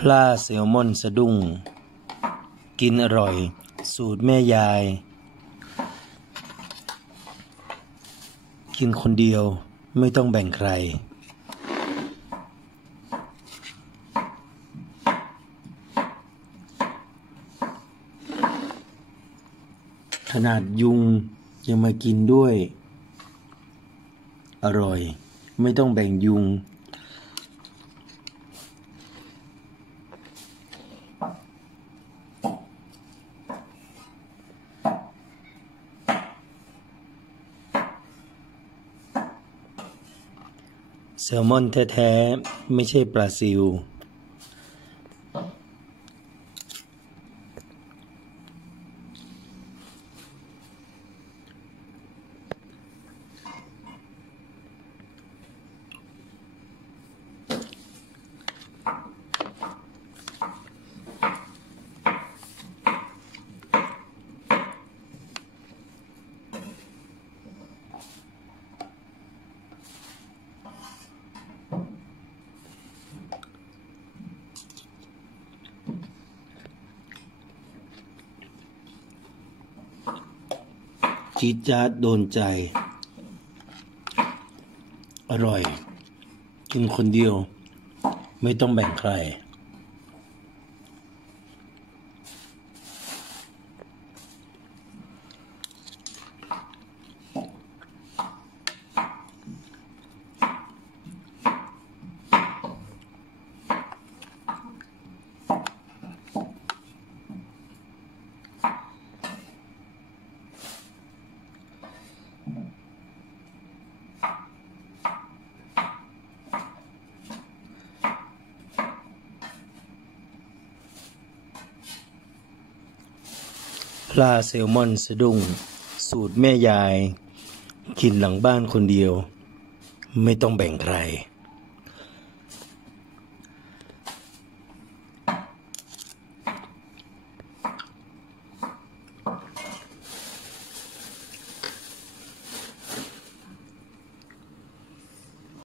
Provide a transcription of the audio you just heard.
พลาแซลมอนสะดุ้ง กินอร่อย สูตรแม่ยาย กินคนเดียวไม่ต้องแบ่งใคร ขนาดยุงยังมากินด้วย อร่อย ไม่ต้องแบ่งยุง แซลมอนแท้ๆ ไม่ใช่ปลาซิว จี๊ดจ๊าดโดนใจ อร่อย กินคนเดียว ไม่ต้องแบ่งใคร ปลาแซลมอนสะดุ้ง สูตรแม่ยาย กินหลังบ้านคนเดียว ไม่ต้องแบ่งใคร